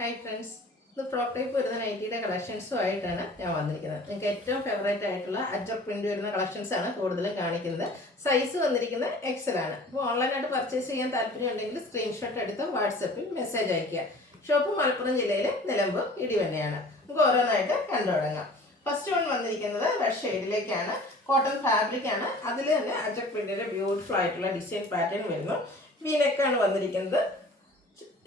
Hi friends, ഇത് frock type വരുന്ന നൈറ്റിയുടെ കളക്ഷൻസുമായിട്ടാണ് ഞാൻ വന്നിരിക്കുന്നത്. നിങ്ങൾക്ക് ഏറ്റവും ഫേവറേറ്റ് ആയിട്ടുള്ള അജർ പ്രിന്റ് വരുന്ന കളക്ഷൻസാണ് കൂടുതലും കാണിക്കുന്നത്. സൈസ് വന്നിരിക്കുന്നത് എക്സൽ ആണ്. അപ്പോൾ ഓൺലൈനായിട്ട് പർച്ചേസ് ചെയ്യാൻ താല്പര്യം ഉണ്ടെങ്കിൽ സ്ക്രീൻഷോട്ട് എടുത്ത് വാട്സപ്പിൽ മെസ്സേജ് അയയ്ക്കുക. ഷോപ്പ് മലപ്പുറം ജില്ലയിലെ നിലമ്പൂർ ഇടിവണ്ണയാണ്. നമുക്ക് ഓരോന്നായിട്ട് കണ്ടു തുടങ്ങാം. ഫസ്റ്റ് വൺ വന്നിരിക്കുന്നത് റെഡ് ഷെയ്ഡിലേക്കാണ്. കോട്ടൺ ഫാബ്രിക് ആണ്. അതിൽ തന്നെ അജർ പ്രിന്റിന്റെ ബ്യൂട്ടിഫുൾ ആയിട്ടുള്ള ഡിസൈൻ പാറ്റേൺ വരുന്നു. വീനെക്കാണ് വന്നിരിക്കുന്നത്.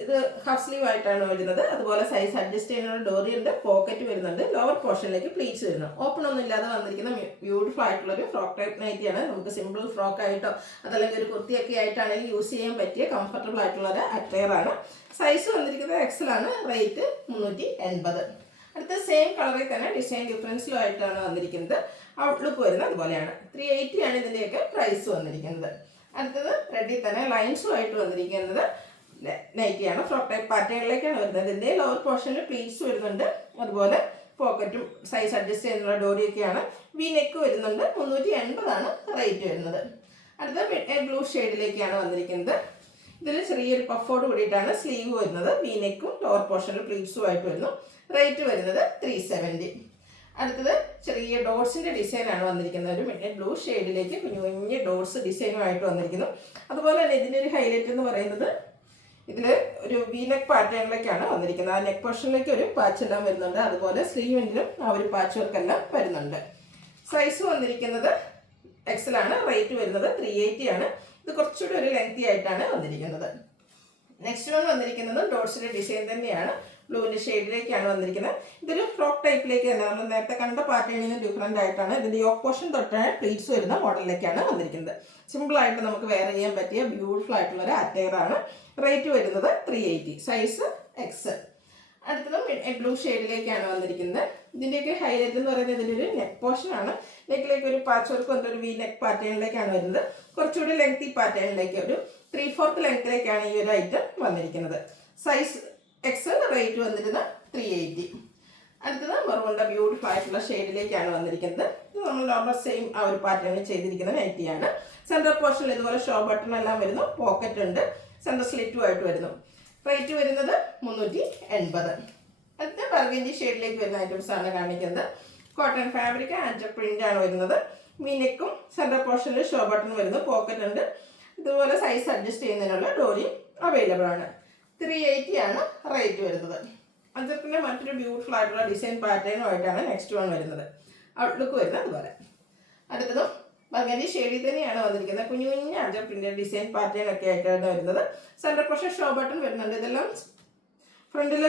ഇത് ഹാഫ് സ്ലീവ് ആയിട്ടാണ് വരുന്നത്. അതുപോലെ സൈസ് അഡ്ജസ്റ്റ് ചെയ്യാനുള്ള ഡോറി ഉണ്ട്, പോക്കറ്റ് വരുന്നുണ്ട്, ലോവർ പോർഷനിലേക്ക് പ്ലീറ്റ്സ് വരുന്നു. ഓപ്പൺ ഒന്നും ഇല്ലാതെ വന്നിരിക്കുന്ന ബ്യൂട്ടിഫുൾ ആയിട്ടുള്ള ഒരു ഫ്രോക്ക് ടൈപ്പ് നൈറ്റിയാണ്. നമുക്ക് സിമ്പിൾ ഫ്രോക്ക് ആയിട്ടോ അതല്ലെങ്കിൽ ഒരു കുർത്തിയൊക്കെ ആയിട്ടാണെങ്കിൽ യൂസ് ചെയ്യാൻ പറ്റിയ കംഫർട്ടബിൾ ആയിട്ടുള്ള ഒരു അറ്റയർ ആണ്. സൈസ് വന്നിരിക്കുന്നത് എക്സൽ ആണ്. റേറ്റ് 380. അടുത്ത സെയിം കളറിൽ തന്നെ ഡിസൈൻ ഡിഫറൻസിലും ആയിട്ടാണ് വന്നിരിക്കുന്നത്. ഔട്ട്ലുക്ക് വരുന്നത് അതുപോലെയാണ്. 380 ആണ് ഇതിൻ്റെയൊക്കെ പ്രൈസ് വന്നിരിക്കുന്നത്. അടുത്തത് റെഡിൽ തന്നെ ലൈൻസും ആയിട്ട് വന്നിരിക്കുന്നത് നൈറ്റിയാണ്. ഫ്രോക്ക് ടൈപ്പ് പാറ്റേണിലേക്കാണ് വരുന്നത്. ഇതിൻ്റെ ലോവർ പോർഷനിൽ പ്ലീറ്റ്സ് വരുന്നുണ്ട്, അതുപോലെ പോക്കറ്റും സൈസ് അഡ്ജസ്റ്റ് ചെയ്യുന്ന ഡോറിയൊക്കെയാണ്. വി നെക്ക് വരുന്നുണ്ട്. 380 ആണ് റേറ്റ് വരുന്നത്. അടുത്ത ബ്ലൂ ഷെയ്ഡിലേക്കാണ് വന്നിരിക്കുന്നത്. ഇതിൽ ചെറിയൊരു പഫോട് കൂടിയിട്ടാണ് സ്ലീവ് വരുന്നത്. വി നെക്കും ലോവർ പോർഷനിൽ പ്ലീറ്റ്സും ആയിട്ട് വരുന്നു. റേറ്റ് വരുന്നത് 370. അടുത്തത് ചെറിയ ഡോട്ട്സിൻ്റെ ഡിസൈനാണ് വന്നിരിക്കുന്നത്. ഒരു മിഡ് ബ്ലൂ ഷെയ്ഡിലേക്ക് കുഞ്ഞു കുഞ്ഞ് ഡോട്ട്സ് ഡിസൈനുമായിട്ട് വന്നിരിക്കുന്നു. അതുപോലെ തന്നെ ഇതിൻ്റെ ഒരു ഹൈലൈറ്റ് എന്ന് പറയുന്നത് ഇതിൽ ഒരു വി നെക്ക് പാറ്റേണിലേക്കാണ് വന്നിരിക്കുന്നത്. ആ നെക്ക് പോർഷനിലേക്ക് ഒരു പാച്ച് എല്ലാം വരുന്നുണ്ട്. അതുപോലെ സ്ലീവിനും ആ ഒരു പാച്ച് വർക്കെല്ലാം വരുന്നുണ്ട്. സൈസ് വന്നിരിക്കുന്നത് എക്സൽ ആണ്. റേറ്റ് വരുന്നത് 380 ആണ്. ഇത് കുറച്ചുകൂടി ഒരു ലെങ്തി ആയിട്ടാണ് വന്നിരിക്കുന്നത്. നെക്സ്റ്റ് വൺ വന്നിരിക്കുന്നത് ഡോട്ട്സിൻ്റെ ഡിസൈൻ തന്നെയാണ്. ബ്ലൂവിൻ്റെ ഷെയ്ഡിലേക്കാണ് വന്നിരിക്കുന്നത്. ഇതൊരു ഫ്രോക്ക് ടൈപ്പിലേക്ക് തന്നെ നമ്മൾ നേരത്തെ കണ്ട പാറ്റേണിൽ നിന്ന് ഡിഫറെൻ്റ് ആയിട്ടാണ്. ഇതിൻ്റെ യോക്ക് പോർഷൻ തൊട്ടാണ് പ്ലീറ്റ്സ് വരുന്ന മോഡലിലേക്കാണ് വന്നിരിക്കുന്നത്. സിമ്പിളായിട്ട് നമുക്ക് വെയർ ചെയ്യാൻ പറ്റിയ ബ്യൂട്ടിഫുൾ ആയിട്ടുള്ള ഒരു അറ്റയറാണ്. റേറ്റ് വരുന്നത് 380. Size X. അടുത്തത് ബ്ലൂ ഷെയ്ഡിലേക്കാണ് വന്നിരിക്കുന്നത്. ഇതിൻ്റെയൊക്കെ ഹൈലൈറ്റ് എന്ന് പറയുന്നത് ഇതിൻ്റെ ഒരു നെക്ക് പോർഷനാണ്. നെക്കിലേക്ക് ഒരു പാച്ച് വർക്ക് വന്നൊരു വി നെക്ക് പാറ്റേണിലേക്കാണ് വരുന്നത്. കുറച്ചുകൂടി ലെങ്തി പാറ്റേണിലേക്ക് ഒരു 3/4 ലെങ്ത്തിലേക്കാണ് ഈ ഒരു ഐറ്റം വന്നിരിക്കുന്നത്. Size X. റേറ്റ് വന്നിരുന്നത് 380. അടുത്തത് മെറൂണിൻ്റെ ബ്യൂട്ടിഫുൾ ആയിട്ടുള്ള ഷെയ്ഡിലേക്കാണ് വന്നിരിക്കുന്നത്. ഇത് നമ്മൾ നോർമൽ സെയിം ആ ഒരു പാറ്റേണിൽ ചെയ്തിരിക്കുന്ന നൈറ്റിയാണ്. സെൻട്രൽ പോർഷനിൽ ഇതുപോലെ ഷോ ബട്ടൺ എല്ലാം വരുന്നു. പോക്കറ്റ് ഉണ്ട്, സെൻട്രൽ സ്ലിറ്റും ആയിട്ട് വരുന്നു. റേറ്റ് വരുന്നത് 380. അടുത്ത ബർഗൻഡി ഷെയ്ഡിലേക്ക് വരുന്ന ഐറ്റംസ് ആണ് കാണിക്കുന്നത്. കോട്ടൺ ഫാബ്രിക് ആൻഡ് പ്രിന്റ് ആണ് വരുന്നത്. മീനെക്കും സെൻട്രൽ പോർഷനിൽ ഷോ ബട്ടൺ വരുന്നു, പോക്കറ്റ് ഉണ്ട്. ഇതുപോലെ സൈസ് അഡ്ജസ്റ്റ് ചെയ്യുന്നതിനുള്ള ഡോറിയും അവൈലബിൾ ആണ്. 380 ആണ് റേറ്റ് വരുന്നത്. അജർപ്പിൻ്റെ മറ്റൊരു ബ്യൂട്ടിഫുൾ ആയിട്ടുള്ള ഡിസൈൻ പാറ്റേണുമായിട്ടാണ് നെക്സ്റ്റ് വൺ വരുന്നത്. ഔട്ട്ലുക്ക് വരുന്നത് അതുപോലെ. അടുത്തതും ബർഗൻഡി ഷെയ്ഡിൽ തന്നെയാണ് വന്നിരിക്കുന്നത്. കുഞ്ഞു കുഞ്ഞു അജർപ്പിൻ്റെ ഡിസൈൻ പാറ്റേൺ ഒക്കെ ആയിട്ടാണ് വരുന്നത്. സെൻട്രൽ പോർഷൻ ഷോ ബട്ടൺ വരുന്നുണ്ട്. ഇതെല്ലാം ഫ്രണ്ടിൽ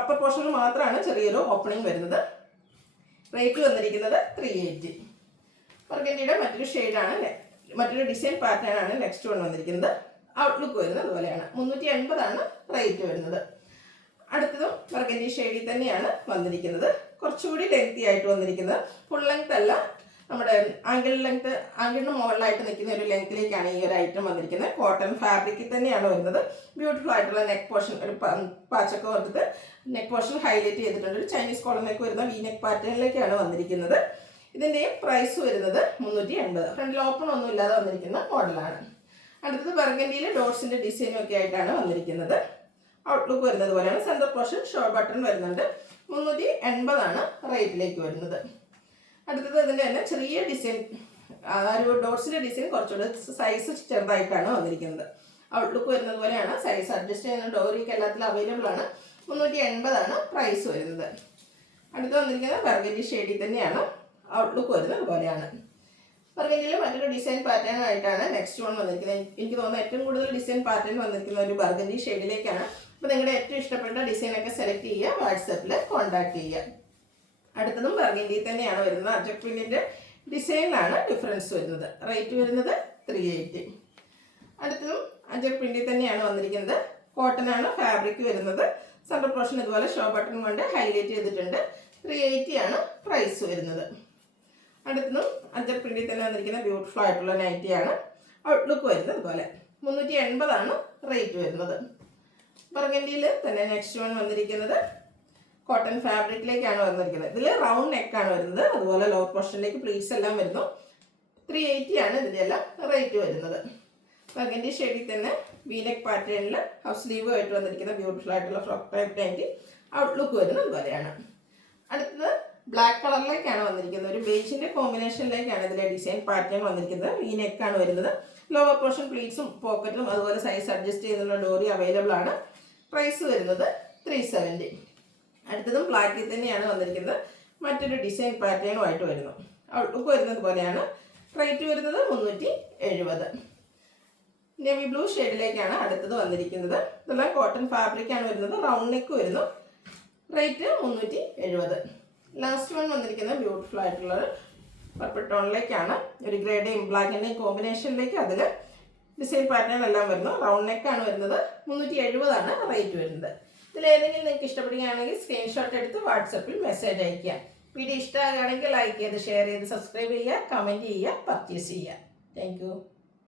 അപ്പർ പോർഷനിൽ മാത്രമാണ് ചെറിയൊരു ഓപ്പണിംഗ് വരുന്നത്. റേറ്റ് വന്നിരിക്കുന്നത് 380. ബർഗൻഡിയുടെ മറ്റൊരു ഷെയ്ഡാണ്, മറ്റൊരു ഡിസൈൻ പാറ്റേൺ ആണ് നെക്സ്റ്റ് വൺ വന്നിരിക്കുന്നത്. ഔട്ട്ലുക്ക് വരുന്നത് അതുപോലെയാണ്. 380 ആണ് റേറ്റ് വരുന്നത്. അടുത്തതും ബർഗൻഡി ഷെയ്ഡിൽ തന്നെയാണ് വന്നിരിക്കുന്നത്. കുറച്ചുകൂടി ലെങ്തി ആയിട്ട് വന്നിരിക്കുന്നത്. ഫുൾ ലെങ്ത് അല്ല, നമ്മുടെ ആംഗിൾ ലെങ്ത്, ആംഗിളിന് മുകളിലായിട്ട് നിൽക്കുന്ന ഒരു ലെങ്ത്തിലേക്കാണ് ഈ ഒരു ഐറ്റം വന്നിരിക്കുന്നത്. കോട്ടൺ ഫാബ്രിക്കിൽ തന്നെയാണ് വരുന്നത്. ബ്യൂട്ടിഫുൾ ആയിട്ടുള്ള നെക്ക് പോർഷൻ, ഒരു പാച്ചൊക്കെ വന്നിട്ട് നെക്ക് പോർഷൻ ഹൈലൈറ്റ് ചെയ്തിട്ടുണ്ട്. ഒരു ചൈനീസ് കോളറിലേക്ക് വരുന്ന വി നെക്ക് പാറ്റേണിലേക്കാണ് വന്നിരിക്കുന്നത്. ഇതിൻ്റെയും പ്രൈസ് വരുന്നത് 380. ഫ്രണ്ടിൽ ഓപ്പൺ ഒന്നും ഇല്ലാതെ വന്നിരിക്കുന്ന മോഡലാണ്. അടുത്തത് ബർഗൻഡിയിൽ ഡോട്ട്സിൻ്റെ ഡിസൈനും ഒക്കെ ആയിട്ടാണ് വന്നിരിക്കുന്നത്. ഔട്ട്ലുക്ക് വരുന്നത് പോലെയാണ്. സെൻട്രൽ പോർഷൻ ഷോ ബട്ടൺ വരുന്നുണ്ട്. 380 ആണ് റേറ്റിലേക്ക് വരുന്നത്. അടുത്തത് ഇതിൻ്റെ തന്നെ ചെറിയ ഡിസൈൻ, ഒരു ഡോട്ട്സിൻ്റെ ഡിസൈൻ കുറച്ചുകൂടെ സൈസ് ചെറുതായിട്ടാണ് വന്നിരിക്കുന്നത്. ഔട്ട്ലുക്ക് വരുന്നത് പോലെയാണ്. സൈസ് അഡ്ജസ്റ്റ് ചെയ്യുന്ന ഡോറിയൊക്കെ എല്ലാത്തിലും അവൈലബിൾ ആണ്. 380 ആണ് പ്രൈസ് വരുന്നത്. അടുത്ത് വന്നിരിക്കുന്നത് ബർഗൻഡി ഷെയ്ഡിൽ തന്നെയാണ്. ഔട്ട്ലുക്ക് വരുന്നത് പോലെയാണ്. ബർഗൻഡിയിൽ മറ്റൊരു ഡിസൈൻ പാറ്റേൺ ആയിട്ടാണ് നെക്സ്റ്റ് വൺ വന്നിരിക്കുന്നത്. എനിക്ക് തോന്നുന്നത് ഏറ്റവും കൂടുതൽ ഡിസൈൻ പാറ്റേൺ വന്നിരിക്കുന്ന ഒരു ബർഗൻഡി ഷെയ്ഡിലേക്കാണ്. അപ്പോൾ നിങ്ങളുടെ ഏറ്റവും ഇഷ്ടപ്പെട്ട ഡിസൈനൊക്കെ സെലക്ട് ചെയ്യുക, വാട്സാപ്പിൽ കോൺടാക്ട് ചെയ്യുക. അടുത്തതും ബർഗൻഡിയിൽ തന്നെയാണ് വരുന്നത്. അജർ പ്രിന്റിൻ്റെ ഡിസൈനിലാണ് ഡിഫറൻസ് വരുന്നത്. റേറ്റ് വരുന്നത് 380. അടുത്തതും അജർ പ്രിന്റിൽ തന്നെയാണ് വന്നിരിക്കുന്നത്. കോട്ടൺ ആണ് ഫാബ്രിക് വരുന്നത്. സെൻട്രൽ പോർഷൻ ഇതുപോലെ ഷോ ബട്ടൺ കൊണ്ട് ഹൈലൈറ്റ് ചെയ്തിട്ടുണ്ട്. 380 ആണ് പ്രൈസ് വരുന്നത്. അടുത്തതും അജർ പ്രിന്റിൽ തന്നെ വന്നിരിക്കുന്ന ബ്യൂട്ടിഫുൾ ആയിട്ടുള്ള നൈറ്റിയാണ്. ഔട്ട്ലുക്ക് വരുന്നത് അതുപോലെ. 380 ആണ് റേറ്റ് വരുന്നത്. ബർഗൻഡിയിൽ തന്നെ നെക്സ്റ്റ് വൺ വന്നിരിക്കുന്നത് കോട്ടൺ ഫാബ്രിക്കിലേക്കാണ് വന്നിരിക്കുന്നത്. ഇതിൽ റൗണ്ട് നെക്കാണ് വരുന്നത്. അതുപോലെ ലോവർ പോർഷനിലേക്ക് പ്ലീറ്റ്സ് എല്ലാം വരുന്നു. 380 ആണ് ഇതിൻ്റെ എല്ലാം റേറ്റ് വരുന്നത്. ബർഗൻഡി ഷെയ്ഡിൽ തന്നെ വീനെക്ക് പാറ്റേണിൽ ഹൗസ് സ്ലീവ് ആയിട്ട് വന്നിരിക്കുന്ന ബ്യൂട്ടിഫുൾ ആയിട്ടുള്ള ഫ്രോക്ക് ടൈപ്പ് നൈറ്റി. ഔട്ട്ലുക്ക് വരുന്നത് അതുപോലെയാണ്. അടുത്തത് ബ്ലാക്ക് കളറിലേക്കാണ് വന്നിരിക്കുന്നത്. ഒരു ബേജിൻ്റെ കോമ്പിനേഷനിലേക്കാണ് ഇതിലെ ഡിസൈൻ പാറ്റേൺ വന്നിരിക്കുന്നത്. വീനെക്കാണ് വരുന്നത്. ലോവർ പോർഷൻ പ്ലീറ്റ്സും പോക്കറ്റും അതുപോലെ സൈസ് അഡ്ജസ്റ്റ് ചെയ്യുന്നുള്ള ഡോറി അവൈലബിൾ ആണ്. പ്രൈസ് വരുന്നത് 370. അടുത്തതും ബ്ലാക്കിൽ തന്നെയാണ് വന്നിരിക്കുന്നത്. മറ്റൊരു ഡിസൈൻ പാറ്റേണുമായിട്ട് വരുന്നു. ഔട്ട്ലുക്ക് വരുന്നത് പോലെയാണ്. റേറ്റ് വരുന്നത് 370. നേവി ബ്ലൂ ഷെയ്ഡിലേക്കാണ് അടുത്തത് വന്നിരിക്കുന്നത്. ഇതെല്ലാം കോട്ടൺ ഫാബ്രിക് ആണ് വരുന്നത്. റൗണ്ട് നെക്ക് വരുന്നു. റേറ്റ് 370. ലാസ്റ്റ് വൺ വന്നിരിക്കുന്നത് ബ്യൂട്ടിഫുൾ ആയിട്ടുള്ള പർപ്പിൾ ടോണിലേക്കാണ്. ഒരു ഗ്രേഡേയും ബ്ലാക്കിൻ്റെയും കോമ്പിനേഷനിലേക്ക് അതിൽ ഡിസൈൻ പാറ്റേൺ എല്ലാം വരുന്നു. റൗണ്ട് നെക്കാണ് വരുന്നത്. 370 റേറ്റ് വരുന്നത്. ഇതിലേതെങ്കിലും നിങ്ങൾക്ക് ഇഷ്ടപ്പെടുകയാണെങ്കിൽ സ്ക്രീൻഷോട്ട് എടുത്ത് വാട്സപ്പിൽ മെസ്സേജ് അയയ്ക്കുക. വീഡിയോ ഇഷ്ടമാകുകയാണെങ്കിൽ ലൈക്ക് ചെയ്ത് ഷെയർ ചെയ്ത് സബ്സ്ക്രൈബ് ചെയ്യുക, കമൻറ്റ് ചെയ്യുക, പർച്ചേസ് ചെയ്യുക. താങ്ക്